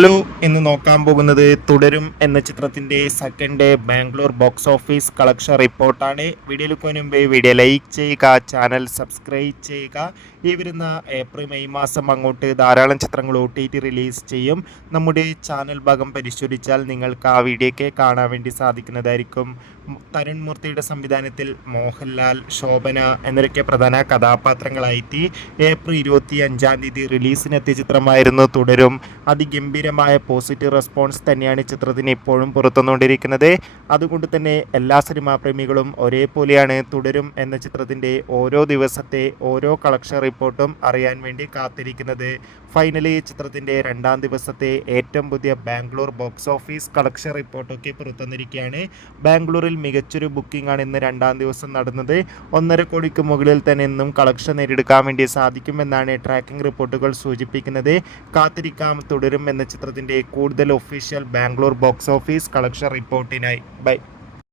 Hello ഇന്ന് നോക്കാൻ പോകുന്നത് തുടരും എന്ന ചിത്രത്തിന്റെ second day Bangalore box office collection റിപ്പോർട്ടാണ് വീഡിയോയിൽ മുമ്പ് വീഡിയോ ലൈക്ക് ചെയ്യുക ചാനൽ സബ്സ്ക്രൈബ് ചെയ്യുക. ഈ വരുന്ന ഏപ്രിൽ മെയ് മാസം അങ്ങോട്ട് ധാരാളം ചിത്രങ്ങൾ ഒ ടി ടി റിലീസ് ചെയ്യും. നമ്മുടെ ചാനൽ ഭാഗം പരിശോധിച്ചാൽ നിങ്ങൾക്ക് ആ വീഡിയോയ്ക്ക് കാണാൻ വേണ്ടി സാധിക്കുന്നതായിരിക്കും. തരുൺ മൂർത്തിയുടെ സംവിധാനത്തിൽ മോഹൻലാൽ ശോഭന എന്നൊക്കെ പ്രധാന കഥാപാത്രങ്ങളായിത്തി ഏപ്രിൽ ഇരുപത്തി അഞ്ചാം തീയതി റിലീസിനെത്തിയ ചിത്രമായിരുന്നു തുടരും. അതിഗംഭീരമായ പോസിറ്റീവ് റെസ്പോൺസ് തന്നെയാണ് ചിത്രത്തിന് ഇപ്പോഴും പുറത്തുനിന്നുകൊണ്ടിരിക്കുന്നത്. അതുകൊണ്ട് തന്നെ എല്ലാ സിനിമാ പ്രേമികളും ഒരേപോലെയാണ് തുടരും എന്ന ചിത്രത്തിന്റെ ഓരോ ദിവസത്തെ ഓരോ കളക്ഷൻ റിപ്പോർട്ടും അറിയാൻ വേണ്ടി കാത്തിരിക്കുന്നത്. ഫൈനലി ചിത്രത്തിന്റെ രണ്ടാം ദിവസത്തെ ഏറ്റവും പുതിയ ബാംഗ്ലൂർ ബോക്സ് ഓഫീസ് കളക്ഷൻ റിപ്പോർട്ടൊക്കെ പുറത്തുവന്നിരിക്കുകയാണ്. ബാംഗ്ലൂരിൽ മികച്ചൊരു ബുക്കിംഗ് ആണ് ഇന്ന് രണ്ടാം ദിവസം നടന്നത്. ഒന്നര കോടിക്ക് മുകളിൽ തന്നെ ഇന്നും കളക്ഷൻ നേടിയെടുക്കാൻ വേണ്ടി സാധിക്കുമെന്നാണ് ട്രാക്കിംഗ് റിപ്പോർട്ടുകൾ സൂചിപ്പിക്കുന്നത്. കാത്തിരിക്കാം തുടരും എന്ന ചിത്രത്തിന്റെ കൂടുതൽ official Bangalore box office collection റിപ്പോർട്ടിനായി by